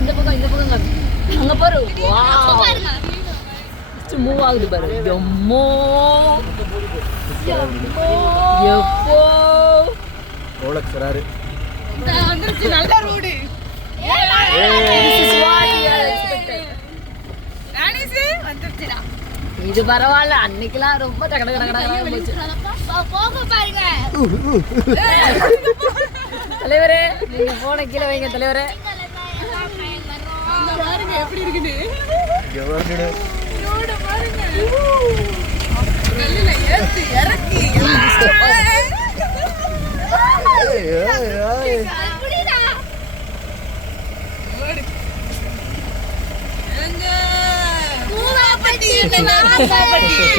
இந்த பக்கம் அங்க பாரு. மூவ் ஆகுது பாரு. எம்மோ எப்போ ரோலக்ஸ் வராரு. நல்ல ரோடு. இது பரவாயில்ல. அன்னைக்கெல்லாம் ரொம்ப டக டக டக போச்சு. தலைவரே நீங்க போன கீழே வைங்க தலைவரே. பாருங்க எப்படி இருக்குது ரோடு பாருங்க. கல்லுல ஏத்தி இறக்கி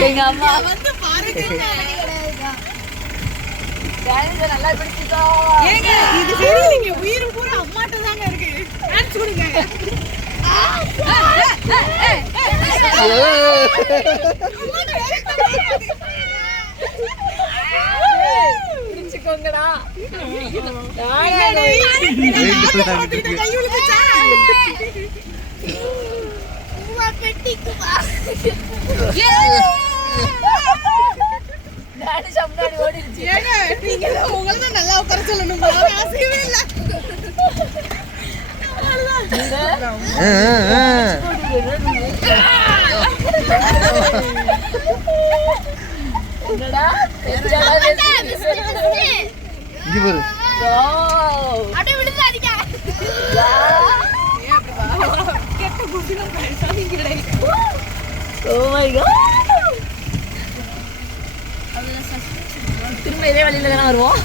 எங்க அம்மா வந்து பாருங்க. நல்லா பிடிச்சிக்கோ. ஏங்க இது சரி, நீங்க உயிர் பூரா அம்மாட்ட தாங்க இருக்கு. டான்ஸ் கொடுங்க. பிடிச்சிக்கோங்கடா. உங்களதான் நல்லா உட்கார சொல்லணும். ஆசையவே இல்லை. திரும்ப இதே வழியில தானே வருவோம்.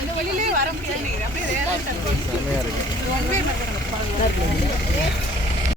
இந்த வழியிலே வர முடியாது.